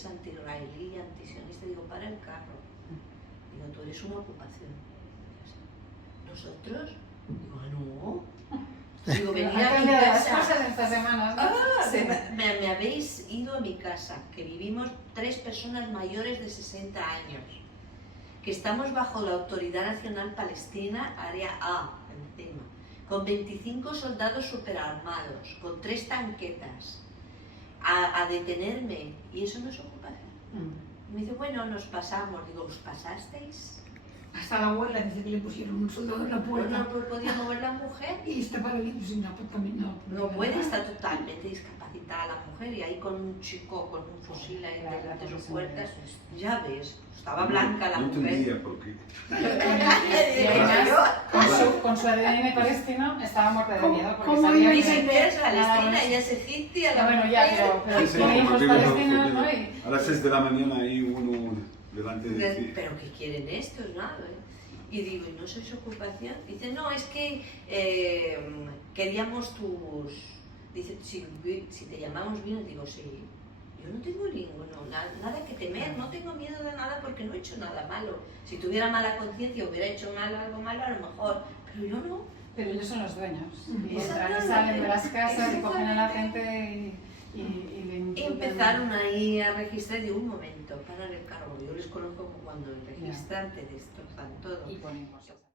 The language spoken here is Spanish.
eres anti-israelí, antisionista, digo, para el carro. Digo, tú eres una ocupación. ¿Nosotros? Digo, no. Digo, venid a mi casa. Cosas esta semana, ¿no? Sí. Me habéis ido a mi casa, que vivimos 3 personas mayores de 60 años, que estamos bajo la Autoridad Nacional Palestina, área A, encima, con 25 soldados superarmados, con 3 tanquetas, a detenerme, y eso no es ocupación. Me dice, bueno, nos pasamos. Digo, ¿os pasasteis? Hasta la abuela dice que le pusieron un soldado en la puerta. No podía mover la mujer. Y está paralítico, no puede caminar. No puede, está totalmente discapacitada la mujer, y ahí con un chico con un fusil ahí delante de sus puertas. Ya ves, estaba blanca la no mujer. entendía por qué. Y además, con su ADN palestino, estaba muerta de miedo. Porque ¿Cómo sabía Dicen que es Ah, palestina, ella es egipcia, la bueno, mujer. ya, pero Sí, sí, tiene hijos porque palestinos, ¿no? a las 6 de la mañana hay uno delante de ti. Pero ¿qué quieren estos? Nada, ¿eh? Y digo, ¿y no sois ocupación? Dice, no, es que queríamos tus... Dice, si te llamamos bien, digo, sí. Yo no tengo nada que temer, no tengo miedo de nada porque no he hecho nada malo. Si tuviera mala conciencia, hubiera hecho algo malo a lo mejor, pero yo no. Pero ellos son los dueños. Y Exactamente. entran y salen de las casas y cogen a la gente y le Y imputan. empezaron ahí a registrar, digo, un momento, parar el carro. Yo les conozco como cuando el registrante destrozan todo. Y ponen cosas.